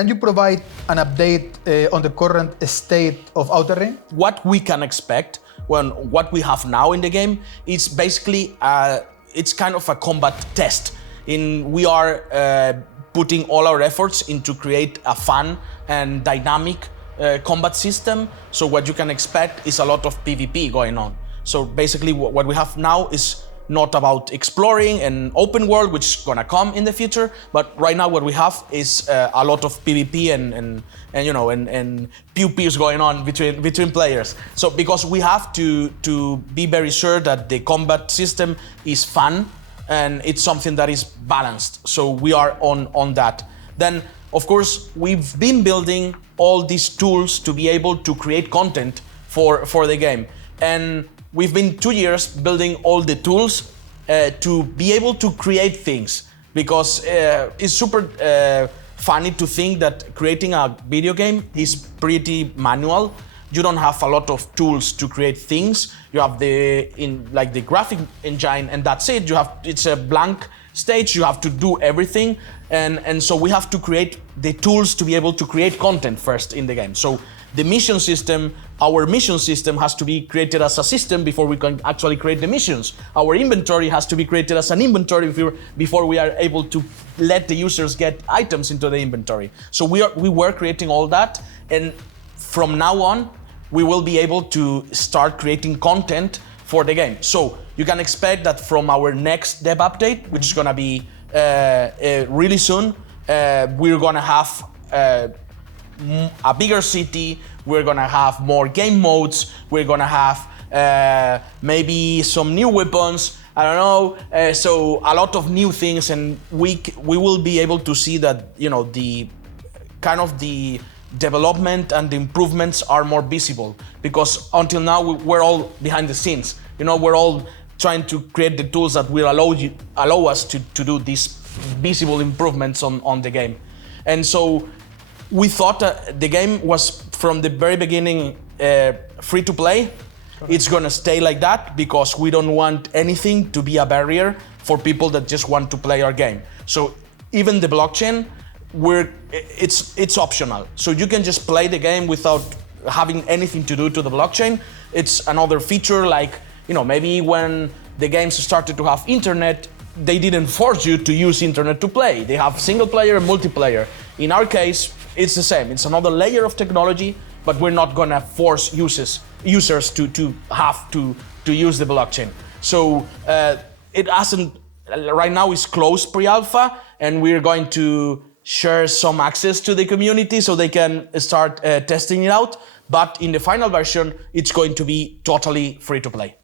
can you provide an update on the current state of Outer Ring? What we can expect when what we have now in the game is basically it's kind of a combat test. We are putting all our efforts into create a fun and dynamic combat system. So what you can expect is a lot of PvP going on. So basically what we have now is not about exploring an open world, which is gonna come in the future, but right now what we have is a lot of PvP and pew-pews going on between players. So because we have to be very sure that the combat system is fun and it's something that is balanced. So we are on that. Then of course we've been building all these tools to be able to create content for the game. And we've been 2 years building all the tools to be able to create things, because it's super funny to think that creating a video game is pretty manual. You don't have a lot of tools to create things. You have the graphic engine and that's it. It's a blank stage. You have to do everything, and so we have to create the tools to be able to create content first in the game. So the mission system, our mission system has to be created as a system before we can actually create the missions. Our inventory has to be created as an inventory before we are able to let the users get items into the inventory. So we were creating all that, and from now on, we will be able to start creating content for the game. So you can expect that from our next dev update, which is gonna be really soon, we're gonna have a bigger city, we're gonna have more game modes, we're gonna have maybe some new weapons, I don't know, so a lot of new things, and we will be able to see that, the kind of the development and the improvements are more visible, because until now we're all behind the scenes. We're all trying to create the tools that will allow us to do these visible improvements on the game. And so we thought the game was from the very beginning free to play. It's gonna stay like that because we don't want anything to be a barrier for people that just want to play our game. So even the blockchain, it's optional. So you can just play the game without having anything to do to the blockchain. It's another feature, like, maybe when the games started to have internet, they didn't force you to use internet to play. They have single player and multiplayer. In our case, it's the same. It's another layer of technology, but we're not gonna force users to have to use the blockchain. So it hasn't, right now it's closed pre-alpha, and we're going to share some access to the community so they can start testing it out. But in the final version, it's going to be totally free to play.